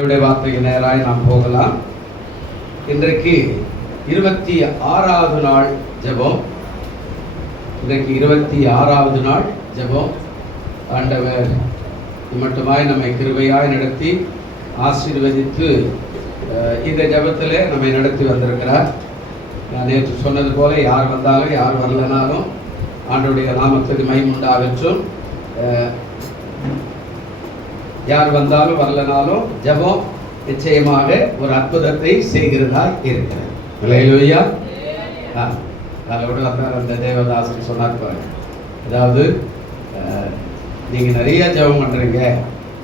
வார்த்தைக்கு நேராய் நாம் போகலாம். இன்றைக்கு 26வது நாள் ஜெபம். இன்றைக்கு 26வது நாள் ஜெபம். ஆண்டவர் மட்டுமாய் நம்மை கிருபையாய் நடத்தி ஆசீர்வதித்து இந்த ஜெபத்திலே நம்மை நடத்தி வந்திருக்கிறார். நான் நேற்று சொன்னது போல யார் வந்தாலும் யார் வரலனாலும் ஆண்டவருடைய நாமத்துக்கு மகிமையுண்டாகட்டும். யார் வந்தாலும் வரலனாலும் ஜெபம் நிச்சயமாக ஒரு அற்புதத்தை செய்கிறதா இருக்கிறது. அல்லேலூயா. அதோட அந்த தேவதாசன் சொன்னார் பாருங்க, அதாவது நீங்கள் நிறைய ஜெபம் பண்ணுறீங்க,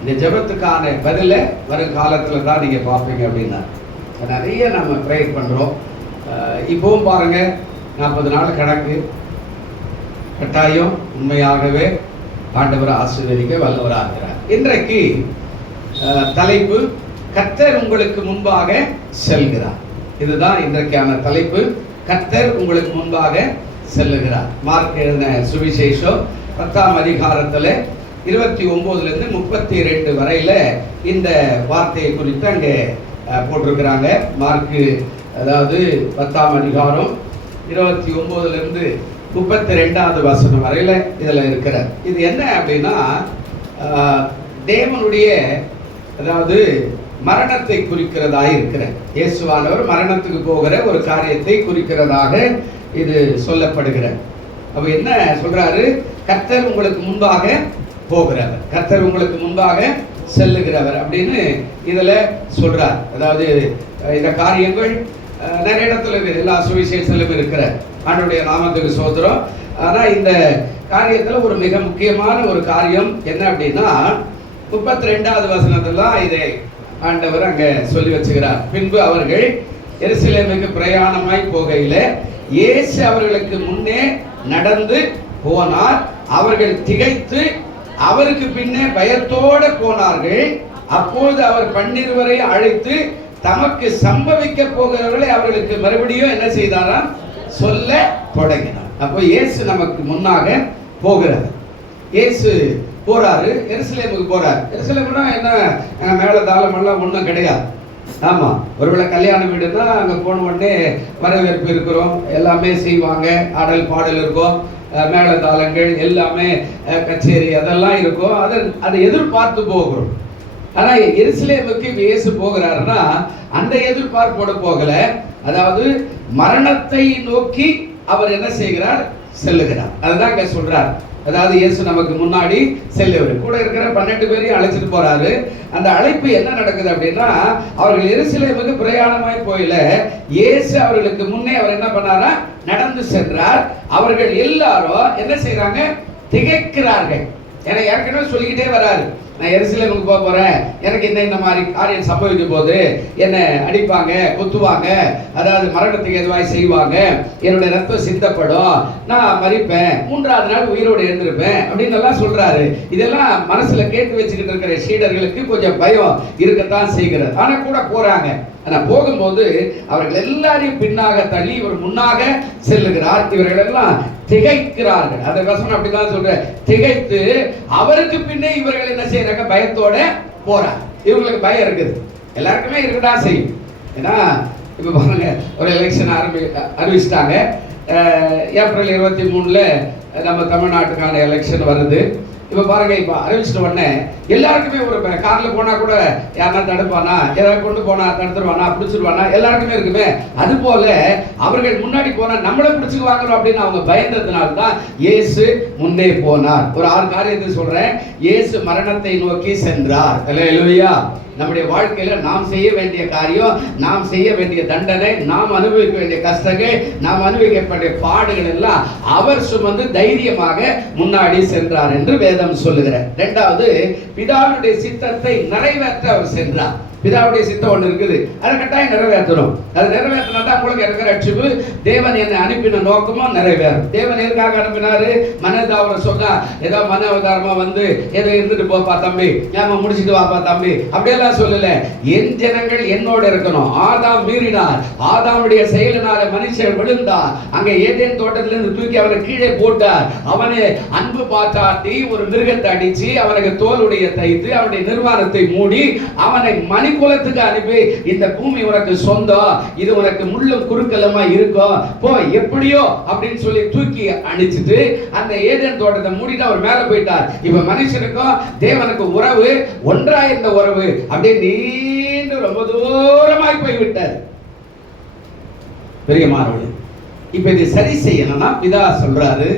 இந்த ஜெபத்துக்கான பதிலை வரும் காலத்தில் தான் நீங்கள் பார்ப்பீங்க அப்படின்னா நிறைய நம்ம ப்ரேயர் பண்ணுறோம். இப்போவும் பாருங்கள், 40 நாள் கணக்கு கட்டாயம் உண்மையாகவே ஆண்டவர் ஆசீர்வதிக்க வல்லவராகிறார். இன்றைக்கு தலைப்பு கர்த்தர் உங்களுக்கு முன்பாக செல்கிறார். இதுதான் இன்றைக்கான தலைப்பு, கர்த்தர் உங்களுக்கு முன்பாக செல்லுகிறார். மார்க் எழுதின சுவிசேஷம் 10ஆம் அதிகாரத்தில் 29லிருந்து 32 வரையில இந்த வார்த்தையை குறித்து அங்கே போட்டிருக்கிறாங்க. மார்க்கு அதாவது 10ஆம் அதிகாரம் 29லிருந்து 32வது வசனம் வரையில இதுல இருக்கிற இது என்ன அப்படின்னா, தேவனுடைய அதாவது மரணத்தை குறிக்கிறதாக இருக்கிற, இயேசுவானவர் மரணத்துக்கு போகிற ஒரு காரியத்தை குறிக்கிறதாக இது சொல்லப்படுகிற. அப்ப என்ன சொல்றாரு? கர்த்தர் உங்களுக்கு முன்பாக போகிறவர், கர்த்தர் உங்களுக்கு முன்பாக செல்லுகிறவர் அப்படின்னு இதுல சொல்றார். அதாவது இந்த காரியங்கள் நிறைய இடத்துல இருக்குது, எல்லா சுவிசேஷத்திலும் இருக்கிற. ஆண்டவருடைய நாமத்துக்கு சோத்திரம். ஆனா இந்த காரியத்துல ஒரு மிக முக்கியமான ஒரு காரியம் என்ன அப்படின்னா, 32வது வசனத்துல இதை ஆண்டவர் அங்க சொல்லி வச்சுக்கிறார். பின்பு அவர்கள் எருசலேமுக்கு பிரயாணமாய் போகையில இயேசு அவர்களுக்கு முன்னே நடந்து போனார். அவர்கள் திகைத்து அவருக்கு பின்னே பயத்தோட போனார்கள். அப்போது அவர் 12 அழைத்து தமக்கு சம்பவிக்க போகிறவர்களை அவர்களுக்கு மறுபடியும் என்ன செய்தாராம்? சொல்ல தொடங்கினார். அப்போ இயேசு நமக்கு முன்னாக போகிறார். இயேசு போறாரு, எருசலேமுக்கு போறாரு. எருசலேம்னா என்ன, மேல தாளமெல்லாம் ஒன்றும் கிடையாது. ஆமா, ஒருவேளை கல்யாண வீடுனா அங்க போன உடனே வரவேற்பு இருக்கிறோம், எல்லாமே செய்வாங்க, ஆடல் பாடல் இருக்கும், மேல தாளங்கள் எல்லாமே, கச்சேரி அதெல்லாம் இருக்கும். அதை எதிர்பார்த்து போகிறோம். ஆனா எருசலேமுக்கு இயேசு போகிறாருன்னா அந்த எதிர்பார்ப்போட போகல. அதாவது மரணத்தை நோக்கி அவர் என்ன செய்கிறார்? செல்லுகிறார். அதுதான் இங்க சொல்றார். அதாவது இயேசு நமக்கு முன்னாடி செல்லுவார். கூட இருக்கிற 12 பேரையும் அழைச்சிட்டு போறாரு. அந்த அழைப்பு என்ன நடக்குது அப்படின்னா, அவர்கள் எருசலேமுக்கு பிரயாணமாய் போயில இயேசு அவர்களுக்கு முன்னே அவர் என்ன பண்ணாரா? நடந்து சென்றார். அவர்கள் எல்லாரும் என்ன செய்யறாங்க? திகைக்கிறார்கள். ஏன்னா ஏற்கனவே சொல்லிக்கிட்டே வராரு, நான் எருசலேமுக்கு போக போறேன், எனக்கு இந்த மாதிரி காரியம் சம்பவிக்க போது, என்னை அடிப்பாங்க, குத்துவாங்க, அதாவது மரணத்துக்கு எதுவாய் செய்வாங்க, என்னுடைய ரத்தம் சிந்தப்படும், நான் மரிப்பேன், 3வது நாள் உயிரோடு எழுந்திருப்பேன் அப்படின்னு எல்லாம் சொல்றாரு. இதெல்லாம் மனசுல கேட்டு வச்சுக்கிட்டு இருக்கிற சீடர்களுக்கு கொஞ்சம் பயம் இருக்கத்தான் செய்கிறது. ஆனா கூட போறாங்க. ஆனா போகும்போது அவர்கள் எல்லாரையும் பின்னாக தள்ளி இவர் முன்னாக செல்லுகிறார். இவர்கள் எல்லாம் திகைக்கிறார்கள். அந்த வசனம் அப்படிதான் சொல்ற, திகைத்து அவருக்கு பின்னே இவர்கள் என்ன செய்யறாங்க? பயத்தோட போறாங்க. இவங்களுக்கு பயம் இருக்குது, எல்லாருக்குமே இருக்கதான் செய்யும். ஏன்னா இப்ப பாருங்க, ஒரு எலெக்ஷன் அறிவிச்சிட்டாங்க. ஏப்ரல் 23ல நம்ம தமிழ்நாட்டுக்கான எலெக்ஷன் வருது. இப்ப பாருங்க, இப்ப அறிவிச்சிட்ட உடனே எல்லாருக்குமே ஒரு கார்ல போனா கூட யாரா தடுப்பானா, ஏதாவது கொண்டு போனா தடுத்துருவானா, பிடிச்சிருவானா, எல்லாருக்குமே இருக்குமே. அது போல அவர்கள் முன்னாடி போனா நம்மளை பிடிச்சுக்குவாங்க அப்படின்னு அவங்க பயந்ததுனால தான் இயேசு முன்னே போனார். ஒரு 6 காரியத்தை சொல்றேன். இயேசு மரணத்தை நோக்கி சென்றார். அல்லேலூயா. நம்முடைய வாழ்க்கையில நாம் செய்ய வேண்டிய காரியம், நாம் செய்ய வேண்டிய தண்டனை, நாம் அனுபவிக்க வேண்டிய கஷ்டங்கள், நாம் அனுபவிக்க வேண்டிய பாடுகள் எல்லாம் அவர் சுமந்து தைரியமாக முன்னாடி சென்றார் என்று வேதம் சொல்லுகிறார். 2வது, பிதாவுடைய சித்தத்தை நிறைவேற்ற அவர் சென்றார். பிதாவுடைய சித்தம் ஒன்று இருக்குது, அதை கட்டாயம் நிறைவேற்றணும். அது நிறைவேற்றினா தான் உங்களுக்கு இருக்கிற ரட்சிப்பு. தேவன் என்னை அனுப்பின நோக்கமும் நிறைவேறும். தேவன் எதுக்காக அனுப்பினாரு? மனதாவரை சொன்னா ஏதோ மன அவதாரமா வந்து ஏதோ இருந்துட்டு போப்பா தம்பி, ஏமா முடிச்சுட்டு வாப்பா தம்பி அப்படியெல்லாம் அப்படிலாம் சொல்லல. என் ஜனங்கள் என்னோட இருக்கணும். ஆதாம் மீறினார், ஆதாமுடைய செயலினால மனுஷன் விழுந்தார். அங்க ஏதேன் தோட்டத்திலிருந்து தூக்கி அவனை கீழே போட்டார். அவனை அன்பு பாராட்டி ஒரு மிருகத்தை அடிச்சு அவனுக்கு தோலுடைய தைத்து அவனுடைய நிர்வாணத்தை மூடி அவனை மணிக்குலத்துக்கு அனுப்பி, இந்த பூமி உனக்கு சொந்தம், இது உனக்கு முள்ளும் குறுக்கலமா இருக்கும், போ எப்படியோ அப்படின்னு சொல்லி தூக்கி அடிச்சுட்டு அந்த ஏதேன் தோட்டத்தை மூடிட்டு அவர் மேல போயிட்டார். இப்ப மனுஷனுக்கும் தேவனுக்கு உறவு ஒன்றா இருந்த உறவு அப்படியே நீண்டு ரொம்ப தூரமாய் போய்விட்டார். பெரிய மாறவர்கள் இப்ப இதை சரி செய்யணும்னா பிதா சொல்றாரு,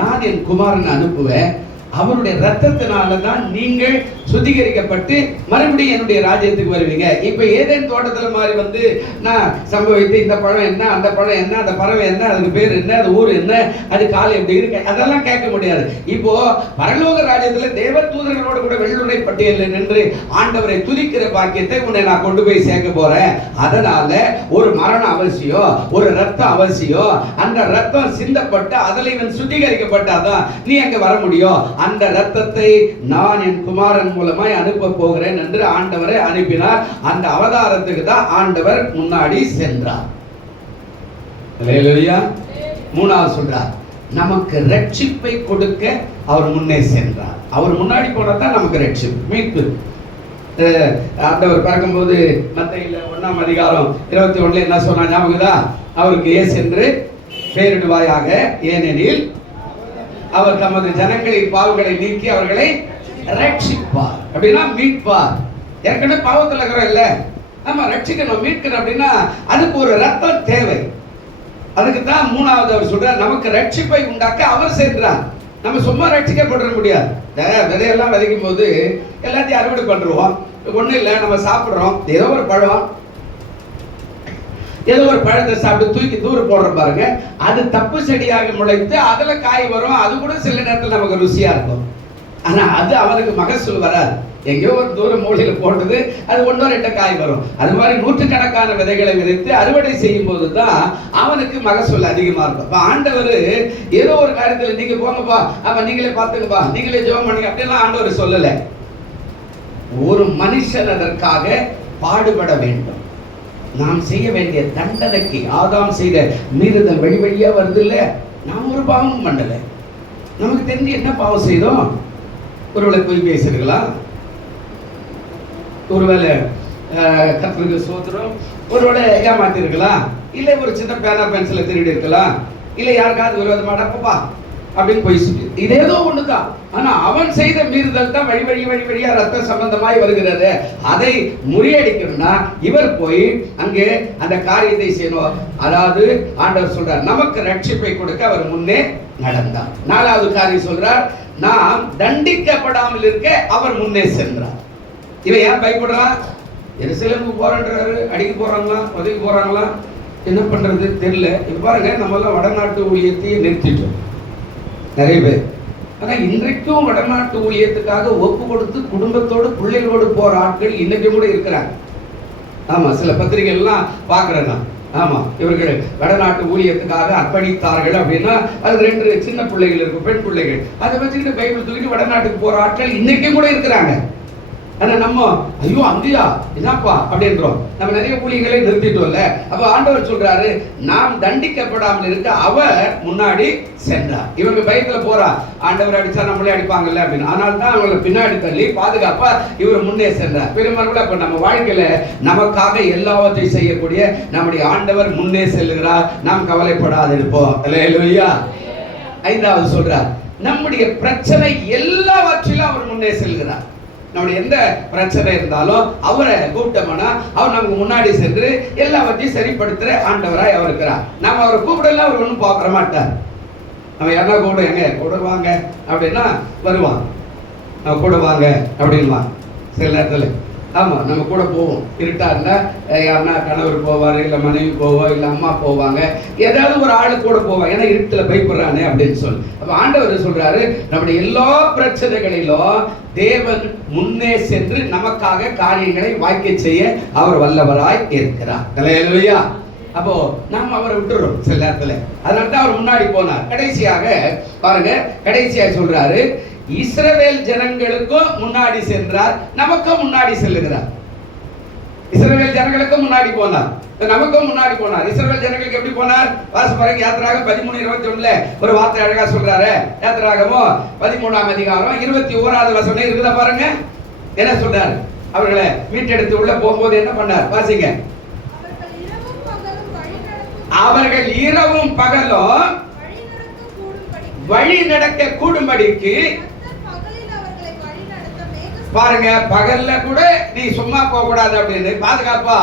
நான் என் குமாரன் அனுப்புவேன், அவருடைய ரத்தத்தினால தான் நீங்கள் சுத்திகரிக்கப்பட்டு மறுபடியும் என்னுடைய ராஜ்யத்துக்கு வருவீங்க. இப்ப ஏதேன் தோட்டத்துல மாதிரி வந்து நான் சம்பவித்து இந்த பழம் என்ன, அந்த பழம் என்ன, அந்த பறவை என்ன, அதுக்கு பேர் என்ன, அது ஊர் என்ன, அது காலை எப்படி இருக்கு, அதெல்லாம் கேட்க முடியாது. இப்போ பரலோக ராஜ்யத்துல தேவ தூதர்களோடு கூட வெள்ளுரை பட்டியலில் நின்று ஆண்டவரை துதிக்கிற பாக்கியத்தை உன்னை நான் கொண்டு போய் சேர்க்க போறேன். அதனால ஒரு மரணம் அவசியம், ஒரு ரத்தம் அவசியம். அந்த ரத்தம் சிந்தப்பட்டு அதில் இவன் சுத்திகரிக்கப்பட்டாதான் நீ அங்க வர முடியும். அந்த ரத்தத்தை நான் என் குமாரன் மூலமாய் அனுப்ப போகிறேன் என்று ஆண்டவரை அனுப்பினார். அந்த அவதாரத்துக்கு தான் ஆண்டவர் முன்னாடி சென்றார். அல்லேலூயா. மூணாவது சொல்றார், நமக்கு ரட்சிப்பை கொடுக்க அவர் முன்னே சென்றார். அவர் முன்னாடி போனா தான் நமக்கு ரட்சிப்பு, மீட்பு. ஆண்டவர் பிறக்கும்போது மத்தேயுல 1ஆம் அதிகாரம் 21 என்ன சொன்னா ஞாபகம்தா? அவருக்கு இயேசு என்று பெயரிடுவாயாக, ஏனெனில் அவர் தமது ஜனங்களின் பாவங்களை நீக்கி அவர்களை ரட்சிப்பார். அப்படின்னா மீட்பார். ஏற்கனவே பாவத்தில் இருக்கிறோம் இல்ல, நம்ம ரட்சிக்கணும், மீட்கணும். அப்படின்னா அதுக்கு ஒரு ரத்தம் தேவை. அதுக்கு தான் மூணாவது அவர் சொல்றார், நமக்கு ரட்சிப்பை உண்டாக்க அவர் சென்றார். நம்ம சும்மா ரட்சிக்கப்பட முடியாது. விதையெல்லாம் விதைக்கும் போது எல்லாத்தையும் அறுவடை பண்றோம். ஒன்றும் இல்லை, நம்ம சாப்பிட்றோம், ஏதோ ஒரு பழம், ஏதோ ஒரு பழத்தை சாப்பிட்டு தூக்கி தூரம் போடுறோம் பாருங்க, அது தப்பு செடியாக முளைத்து அதுல காய் வரும். அது கூட சில நேரத்தில் நமக்கு ருசியா இருக்கும். ஆனா அது அவனுக்கு மகசூல் வராது. எங்கேயோ ஒரு தூர மூலையில போட்டது அது 1-2 காய் வரும். அது மாதிரி நூற்றுக்கணக்கான விதைகளை விதைத்து அறுவடை செய்யும் போதுதான் அவனுக்கு மகசூல் அதிகமா இருக்கும். ஆண்டவர் ஏதோ ஒரு காரியத்துல நீங்க போங்கப்பா, அப்ப நீங்களே பார்த்துக்கப்பா, நீங்களே ஜெபம் பண்ணுங்க அப்படிலாம் ஆண்டவர் சொல்லல. ஒரு மனுஷன் அதற்காக பாடுபட வேண்டும். நாம் செய்ய வேண்டிய தண்டனைக்கு ஆதாம் செய்த மீறுதல் வழி வழியா வருது இல்ல. நாம் ஒரு பாவம் பண்ணல, நமக்கு தெரிஞ்சு என்ன பாவம் செய்தோம்? ஒருவேளை போய் பேசிருக்கலாம், ஒருவேளை கர்த்தருக்கு ஸ்தோத்திரம், ஒருவேளை ஏமாத்தி இருக்கலாம், இல்ல ஒரு சின்ன பேனா பென்சிலை திருடி இருக்கலாம், இல்ல யாருக்காவது விரோதமா அடப்பா அப்படின்னு போய் சொல்லி இது ஏதோ ஒண்ணுதான். ஆனா அவன் செய்த மீறுதல் தான் வழி வழியா ரத்த சம்பந்தமாய் வருகிறது. அதை முறியடிக்கணும்னா இவர் போய் அங்கே அந்த காரியத்தை செய்யணும். அதாவது ஆண்டவர் சொல்றார், நமக்கு ரட்சிப்பை கொடுக்க அவர் முன்னே நடந்தார். நாலாவது காரியம் சொல்றார், நாம் தண்டிக்கப்படாமல் இருக்க அவர் முன்னே சென்றார். இவன் ஏன் பயப்படுறான்? எருசலேமுக்கு போறன்றாரு, அடிக்க போறாங்களா, உதவி போறாங்களா, என்ன பண்றது தெரியல. இப்ப பாருங்க, நம்ம எல்லாம் வடநாட்டு ஊழியத்தையே நிறுத்திட்டோம் நிறைய பேர். ஆனா இன்றைக்கும் வடநாட்டு ஊழியத்துக்காக ஒப்பு கொடுத்து குடும்பத்தோடு பிள்ளைகளோடு போற ஆட்கள் இன்னைக்கு கூட இருக்கிறாங்க. ஆமா, சில பத்திரிகை எல்லாம் பாக்குறேன் நான். ஆமா, இவர்கள் வடநாட்டு ஊழியத்துக்காக அர்ப்பணித்தார்கள் அப்படின்னா அது 2 சின்ன பிள்ளைகள் இருக்கும், பெண் பிள்ளைகள். அதை வச்சுக்கிட்டு பைபிள் தூக்கிட்டு வடநாட்டுக்கு போற ஆட்கள் இன்னைக்கும் கூட இருக்கிறாங்க. ஆனா நம்ம ஐயோ அங்கயா என்னப்பா அப்படின்றோம். நம்ம நிறைய ஊழியர்களை நிறுத்திட்டோம்ல. அப்ப ஆண்டவர் சொல்றாரு, நாம் தண்டிக்கப்படாமல் இருக்க அவர் முன்னாடி சென்றார். இவங்க பயத்துல போறா, ஆண்டவர் அடிச்சா நம்மளே அடிப்பாங்கல்ல அப்படின்னு. ஆனால் தான் அவங்களை பின்னாடி தள்ளி பாதுகாப்பா இவர் முன்னே சென்றார். பெருமாள் அப்ப நம்ம வாழ்க்கையில நமக்காக எல்லாவற்றையும் செய்யக்கூடிய நம்முடைய ஆண்டவர் முன்னே செல்லுகிறார். நாம் கவலைப்படாது இருப்போம். அல்லேலூயா. 5வது சொல்றார், நம்முடைய பிரச்சனை எல்லாவற்றிலும் அவர் முன்னே செல்கிறார். நம்முடைய எந்த பிரச்சனை இருந்தாலும் அவரை கூப்பிட்டோம்னா அவர் நமக்கு முன்னாடி சென்று எல்லாவற்றையும் சரிப்படுத்துற ஆண்டவராய் அவர் இருக்கிறார். நாம அவரை கூப்பிடலாம், அவர் ஒன்றும் பார்க்க மாட்டார். நம்ம யாரா கூட எங்க கூட வாங்க அப்படின்னா வருவான், நம்ம கூட வாங்க அப்படின்வான். சில நேரத்தில் ஆமா நம்ம கூட போவோம். இருட்டா இருந்தா யாருன்னா கணவர் போவாரு, இல்ல மனைவி போவோம், இல்ல அம்மா போவாங்க, ஏதாவது ஒரு ஆளு கூட போவாங்க. ஏன்னா இருட்டுல பயப்படுறானே அப்படின்னு சொல்லி. அப்ப ஆண்டவர் சொல்றாரு, நம்முடைய எல்லா பிரச்சனைகளிலும் தேவன் முன்னே சென்று நமக்காக காரியங்களை வாய்க்க செய்ய அவர் வல்லவராய் இருக்கிறார். அல்லேலூயா. அப்போ நாம அவரை விட்டுறோம் சில நேரத்துல. அதனால தான் அவர் முன்னாடி போனார். கடைசியாக பாருங்க, கடைசியாக சொல்றாரு, இஸ்ரவேல் ஜனங்களுக்கும் முன்னாடி சென்றார், நமக்கும் முன்னாடி செல்லுகிறார். ஜனங்களுக்கு முன்னாடி போனார், நமக்கும் முன்னாடி போனார். இஸ்ரவேல் ஜனங்களுக்கு எப்படி போனார்? வாசிப்பாருங்க, யாத்திராகமம் 13:21 ஒரு வார்த்தை அழகா சொல்றாரு. யாத்திராகமம் 13ஆம் அதிகாரம் 21வது வசனம் இருக்குதா பாருங்க. என்ன சொல்றாரு? அவர்களை மீட்டெடுத்து உள்ள போகும்போது என்ன பண்ணார்? வாசிங்க. அவர்கள் இரவும் பகலும் வழி நடக்க கூடும்படிக்கு பாருங்க, பகல்ல கூட நீ சும்மா போக கூடாது அப்படின்னு பாதுகாப்பா,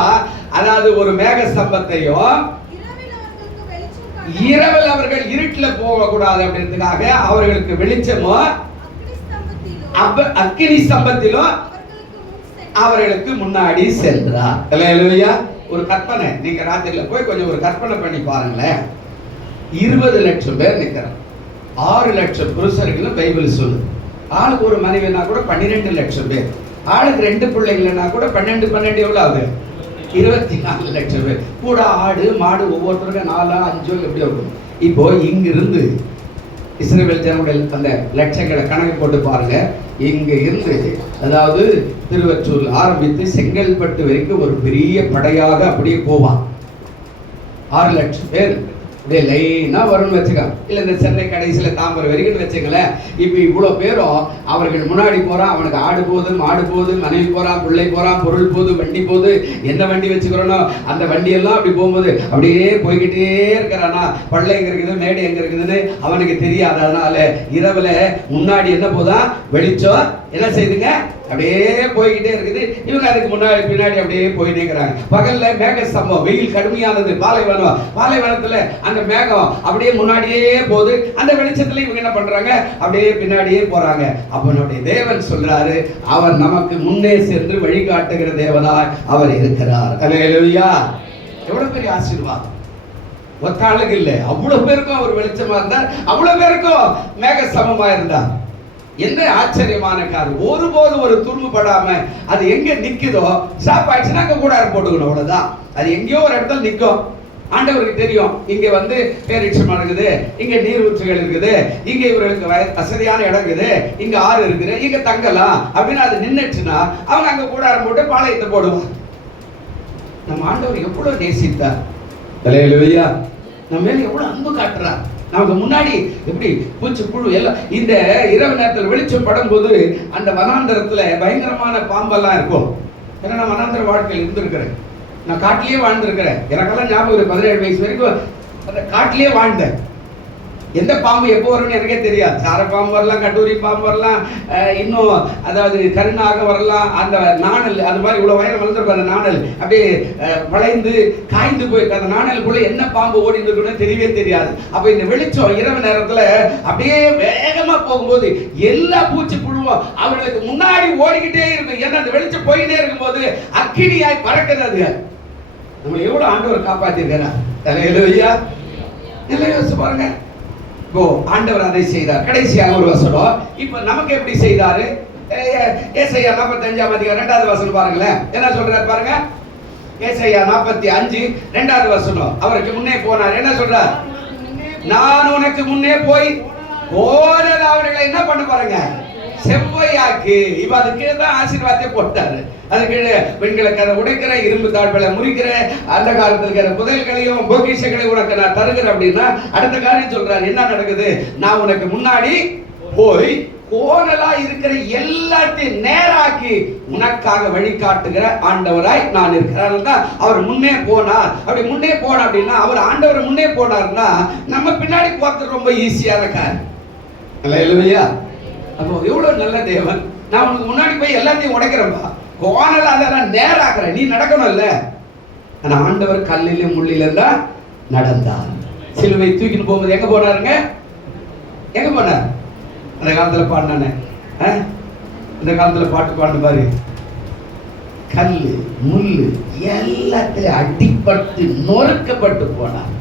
அதாவது ஒரு மேக ஸ்தம்பத்தையும் இரவில் அவர்கள் இருட்டுல போக கூடாது அப்படின்றதுக்காக அவர்களுக்கு வெளிச்சமும் அக்கினி ஸ்தம்பத்திலும் அவர்களுக்கு முன்னாடி சென்றார். அல்லேலூயா. ஒரு கற்பனை, நீங்க ராத்திரில போய் கொஞ்சம் ஒரு கற்பனை பண்ணி பாருங்களேன். 20 லட்சம் பேர் நிக்கிறாங்க, 6 லட்சம் புருஷர்களும் பைபிள் சொல்லுது. ஆளுக்கு ஒரு மனைவினா கூட 12 லட்சம் பேர், ஆளுக்கு 2 பிள்ளைங்கள்னா கூட 12 எவ்வளவு ஆகுது? 24 லட்சம் பேர். கூட ஆடு மாடு ஒவ்வொருத்தருக்கும் 4 5 எப்படி இருக்கும். இப்போ இங்கிருந்து இஸ்ரவேல் ஜனங்கள் அந்த லட்சங்களை கணக்கு போட்டு பாருங்க. இங்க இருந்து அதாவது திருவற்றூர் ஆரம்பித்து செங்கல்பட்டு வரைக்கும் ஒரு பெரிய படையாக அப்படியே போவான். 6 லட்சம் பேர் அப்படியே லைனா வரும்னு வச்சுக்கோங்க. இல்ல இந்த சென்னை கடைசியில தாம்பரம் வரைக்கும் வச்சுங்களேன். இப்ப இவ்வளவு பேரும் அவர்கள் முன்னாடி போறான், அவனுக்கு ஆடு போகுது, மாடு போகுது, மனைவி போறான், பிள்ளை போறான், பொருள் போகுது, வண்டி போகுது. என்ன வண்டி வச்சுக்கிறோனோ அந்த வண்டி எல்லாம் அப்படி போகும்போது அப்படியே போய்கிட்டே இருக்கிறானா. பள்ளை எங்க இருக்குது, மேடை எங்க இருக்குதுன்னு அவனுக்கு தெரியாது. அதனால இரவுல முன்னாடி என்ன போதான்? வெளிச்சம் என்ன செய்துங்க? அப்படியே போய்கிட்டே இருக்குது. இவங்க அதுக்கு முன்னாடி பின்னாடி அப்படியே போயிட்டே இருக்கிறாங்க. பகல்ல மேக ஸ்தம்பம், வெயில் கடுமையானது, பாலைவனம். பாலைவனத்துல அந்த மேகம் அப்படியே முன்னாடியே போகுது. அந்த வெளிச்சத்துல இவங்க என்ன பண்றாங்க? அப்படியே பின்னாடியே போறாங்க. அப்ப நம்முடைய தேவன் சொல்றாரு, அவர் நமக்கு முன்னே சென்று வழிகாட்டுகிற தேவனாய் அவர் இருக்கிறார். அல்லேலூயா. எவ்வளவு பெரிய ஆசீர்வாதம். ஒத்தாளுக்கு இல்லை, அவ்வளவு பேருக்கும் அவர் வெளிச்சமா இருந்தார், அவ்வளவு பேருக்கும் மேக சமமா இருந்தார். என்ன ஆச்சரியமான காரியம். ஒருபோது ஒரு துரும்புபடாம அது எங்க நிக்குதோ ஸ்டாப் ஆயிடுச்சுன்னா அங்க கூடாரம் போட்டுக்கணும், அவ்வளவுதான். அது எங்கேயோ ஒரு இடத்துல நிக்கும். ஆண்டவருக்கு தெரியும், இங்க வந்து பேரிச்சம் இருக்குது, இங்க நீர்வூற்றுகள் இருக்குது, இங்க இவர்களுக்கு வசதியான இடம் இருக்குது, இங்க ஆறு இருக்குது, இங்க தங்கலாம் அப்படின்னு அது நின்னுச்சுன்னா அவங்க அங்க கூடாரம் போட்டு பாளையத்தை போடுவான். நம்ம ஆண்டவர் எவ்வளவு நேசித்தார். அல்லேலூயா. நம்ம மேல எவ்வளவு அன்பு காட்டுறார். நமக்கு முன்னாடி எப்படி பூச்சி புழு எல்லாம் இந்த இரவு நேரத்தில் வெளிச்சம் படும் போது அந்த வனாந்தரத்துல பயங்கரமான பாம்பெல்லாம் இருக்கும். ஏன்னா நான் வனாந்தர வாழ்க்கையில் இருந்திருக்கிறேன், நான் காட்டிலேயே வாழ்ந்திருக்கிறேன். எனக்கெல்லாம் ஞாபகம் 17 வயசு வரைக்கும் அந்த காட்டிலேயே வாழ்ந்தேன். எந்த பாம்பு எப்போ வரும்னு எனக்கே தெரியாது. சார பாம்பு வரலாம், கட்டூரி பாம்பு வரலாம், இன்னும் அதாவது கருணாக வரலாம். அந்த நாணல் அது மாதிரி இவ்வளோ வயரம் வளர்ந்துருக்கும். அந்த நாணல் அப்படியே வளைந்து காய்ந்து போயிருக்கு. அந்த நாணலுக்குள்ள என்ன பாம்பு ஓடிட்டு இருக்குன்னு தெரியவே தெரியாது. அப்போ இந்த வெளிச்சம் இரவு நேரத்தில் அப்படியே வேகமாக போகும்போது எல்லா பூச்சி புழுவும் அவர்களுக்கு முன்னாடி ஓடிக்கிட்டே இருக்கும். ஏன்னா அந்த வெளிச்சம் போயிட்டே இருக்கும்போது அக்கினியாய் பறக்குது. அது நம்மளை எவ்வளோ ஆண்டவர் காப்பாற்றிருக்கிறார். அல்லேலூயா. யோசிச்சு பாருங்க. இப்போ ஆண்டவர் அதை செய்தார். கடைசியாக ஒரு வசனம் இப்ப நமக்கு எப்படி செய்தாரு? ஏசாயா 45ஆம் அதிகாரம் 2வது வசனம் பாருங்களேன். என்ன சொல்றாரு பாருங்க. ஏசாயா 45 2வது வசனம். அவருக்கு முன்னே போனார். என்ன சொல்றார்? நான் உனக்கு முன்னே போய் ஓரல் அவர்களை என்ன பண்ண பாருங்க, செவ்வையாக்கு. இப்ப அது கீழே தான் ஆசீர்வாதத்தை போட்டாரு. அது கீழே பெண்களுக்கு அதை உடைக்கிற, இரும்பு தாழ்களை முறிக்கிற, அந்த காலத்தில் இருக்கிற புதையல்களையும் பொக்கிஷங்களையும் உனக்கு நான் தருகிறேன் அப்படின்னா அடுத்த காரியம் சொல்றாரு. என்ன நடக்குது? நான் உனக்கு முன்னாடி போய் கோணலா இருக்கிற எல்லாத்தையும் நேராக்கி உனக்காக வழிகாட்டுகிற ஆண்டவராய் நான் இருக்கிறேன். அவர் முன்னே போனார். அப்படி முன்னே போனார் அப்படின்னா அவர் ஆண்டவர் முன்னே போனார்னா நம்ம பின்னாடி போறது ரொம்ப ஈஸியான காரியம். அல்லேலூயா. அப்போ எவ்வளவு நல்ல தேவன். நான் உனக்கு முன்னாடி போய் எல்லாத்தையும் உடைக்கிறேன்பா, கோணலா அதை நான் நேராக்குறேன், நீ நடக்கணும்ல. ஆனா ஆண்டவர் கல்லிலும் முள்ளிலும் தான் நடந்தார். சிலுவை தூக்கிட்டு போகும்போது எங்க போனாருங்க? எங்க போனார்? அந்த காலத்துல பாடினானே, இந்த காலத்துல பாட்டு பாடு பாரு, கல்லு முள்ளு எல்லாத்தையும் அடிப்பட்டு நொறுக்கப்பட்டு போனார்.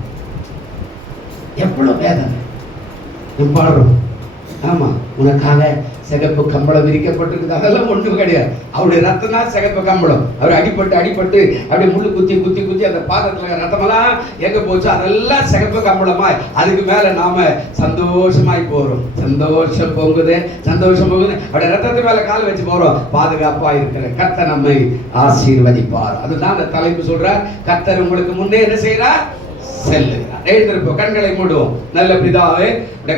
எவ்வளவு வேதனை. பாடுறோம் ஆமா, உனக்காக சிகப்பு கம்பளம் விரிக்கப்பட்டிருக்குது. அதெல்லாம் ஒன்றும் கிடையாது. அவருடைய ரத்தம் தான் சிகப்பு கம்பளம். அவர் அடிபட்டு அப்படியே முள்ளு குத்தி அந்த பாதத்துல ரத்தமெல்லாம் எங்க போச்சு, அதெல்லாம் சிகப்பு கம்பளமாய் அதுக்கு மேல நாம சந்தோஷமாய் போறோம். சந்தோஷம் பொங்குது. அவருடைய ரத்தத்து மேல கால் வச்சு போறோம். பாதுகாப்பா இருக்கிற கர்த்தர் நம்மை ஆசீர்வதிப்பார். அதுதான் அந்த தலைப்பு சொல்றார். கர்த்தர் உங்களுக்கு முன்னே என்ன செய்யறார்? செல்லுகிறார். எழுந்திருப்போம், கண்களை மூடுவோம். நல்ல பிதாவே,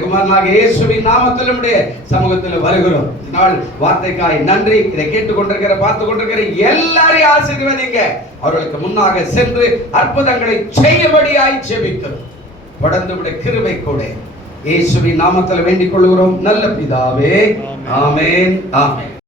குமாரனாகிய இயேசுவின் நாமத்தில் நம்முடைய சமூகத்தில் வருகிறோம். நாள் வார்த்தைக்காய் நன்றி. இதை கேட்டுக்கொண்டிருக்கிற பார்த்து கொண்டிருக்கிற எல்லாரையும் ஆசீர்வதிங்க. அவர்களுக்கு முன்னாக சென்று அற்புதங்களை செய்யும்படியாய் ஜெபிக்கிறோம். தொடர்ந்து கிருபை கூட இயேசுவின் நாமத்தில் வேண்டிக் கொள்கிறோம் நல்ல பிதாவே. ஆமென், ஆமென்.